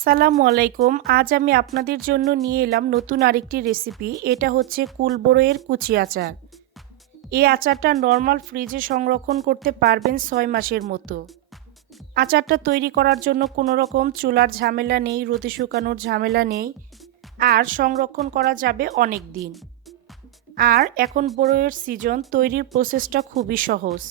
আসসালামুআলাইকুম। আজ আমি আপনাদের জন্য নিয়ে এলাম নতুন আরেকটি রেসিপি। এটা হচ্ছে বরইয়ের কুচি আচার। এই আচারটা নর্মাল ফ্রিজে সংরক্ষণ করতে পারবেন 6 মাসের মতো। আচারটা তৈরি করার জন্য কোনো রকম চুলার ঝামেলা নেই, রোদে শুকানোর ঝামেলা নেই, আর সংরক্ষণ করা যাবে অনেক দিন। আর এখন বরইয়ের সিজন, তৈরির প্রসেসটা খুবই সহজ।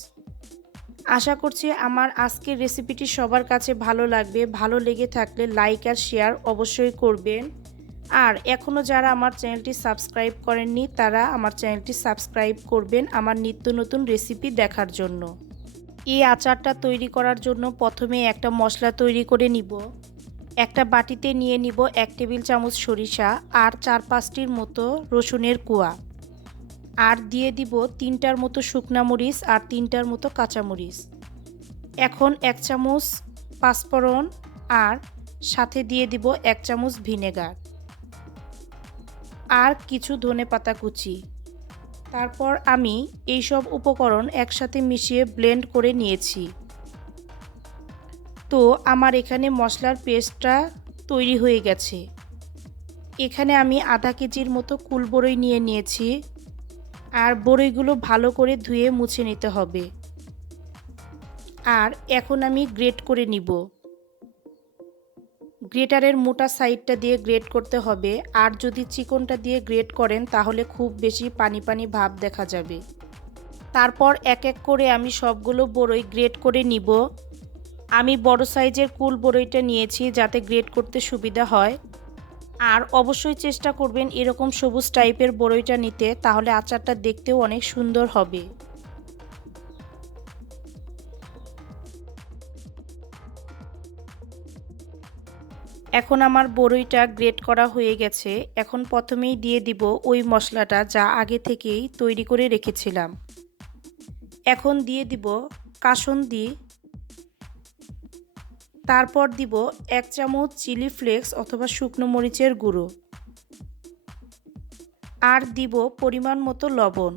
আশা করছি আমার আজকের রেসিপিটি সবার কাছে ভালো লাগবে। ভালো লেগে থাকলে লাইক আর শেয়ার অবশ্যই করবেন। আর এখনও যারা আমার চ্যানেলটি সাবস্ক্রাইব করেননি তারা আমার চ্যানেলটি সাবস্ক্রাইব করবেন আমার নিত্য নতুন রেসিপি দেখার জন্য। এই আচারটা তৈরি করার জন্য প্রথমে একটা মশলা তৈরি করে নিব। একটা বাটিতে নিয়ে নিব 1 টেবিল চামচ সরিষা আর 4-5টির মতো রসুনের কোয়া, আর দিয়ে দিব 3টার মতো শুকনা মরিচ আর 3টার মতো কাঁচামরিচ। এখন 1 চামচ পাঁচফোড়ন আর সাথে দিয়ে দিব 1 চামচ ভিনেগার আর কিছু ধনেপাতা কুচি। তারপর আমি এই সব উপকরণ একসাথে মিশিয়ে ব্লেন্ড করে নিয়েছি। তো আমার এখানে মশলার পেস্টটা তৈরি হয়ে গেছে। এখানে আমি আধা কেজির মতো বরই নিয়ে নিয়েছি। আর বরইগুলো ভালো করে ধুয়ে মুছে নিতে হবে। আর এখন আমি গ্রেট করে নিব। গ্রেটারের মোটা সাইডটা দিয়ে গ্রেট করতে হবে, আর যদি চিকনটা দিয়ে গ্রেট করেন তাহলে খুব বেশি পানি পানি ভাব দেখা যাবে। তারপর এক এক করে আমি সবগুলো বরই গ্রেট করে নিব। আমি বড় সাইজের বরইটা নিয়েছি যাতে গ্রেট করতে সুবিধা হয়। আর অবশ্যই চেষ্টা করবেন এরকম সবুজ টাইপের বরইটা নিতে, তাহলে আচারটা দেখতেও অনেক সুন্দর হবে। এখন আমার বরইটা গ্রেট করা হয়ে গেছে। এখন প্রথমেই দিয়ে দিব ওই মশলাটা যা আগে থেকেই তৈরি করে রেখেছিলাম। এখন দিয়ে দিব কাসুন্দি, তারপর দিব 1 চামচ চিলি ফ্লেক্স অথবা শুকনো মরিচের গুঁড়ো, আর দিব পরিমাণ মতো লবণ।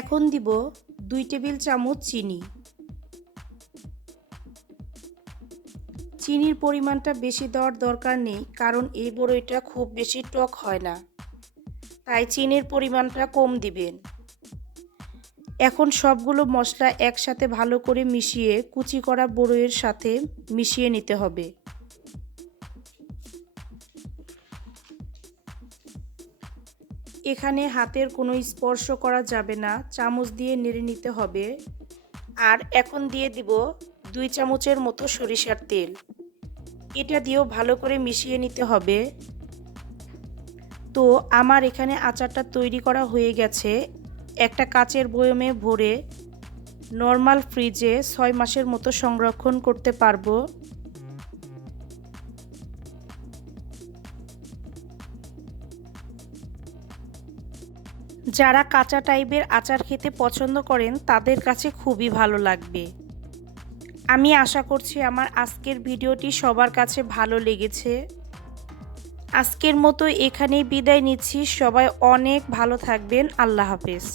এখন দিব 2 টেবিল চামচ চিনি। চিনির পরিমাণটা বেশি দেওয়ার দরকার নেই, কারণ এই বরইটা খুব বেশি টক হয় না, তাই চিনির পরিমাণটা কম দিবেন। এখন সবগুলো মশলা একসাথে ভালো করে মিশিয়ে কুচি করা বরইয়ের সাথে মিশিয়ে নিতে হবে। এখানে হাতের কোনো স্পর্শ করা যাবে না, চামচ দিয়ে নেড়ে নিতে হবে। আর এখন দিয়ে দিব 2 চামচের মতো সরিষার তেল। এটা দিয়েও ভালো করে মিশিয়ে নিতে হবে। তো আমার এখানে আচারটা তৈরি করা হয়ে গেছে। একটা কাচের বয়মে ভরে নর্মাল ফ্রিজে 6 মাসের মতো সংরক্ষণ করতে পারবো। যারা কাঁচা টাইপের আচার খেতে পছন্দ করেন তাদের কাছে খুবই ভালো লাগবে। আমি আশা করছি আমার আজকের ভিডিওটি সবার কাছে ভালো লেগেছে। আজকের মতো এখানেই বিদায় নিচ্ছি। সবাই অনেক ভালো থাকবেন। আল্লাহ হাফেজ।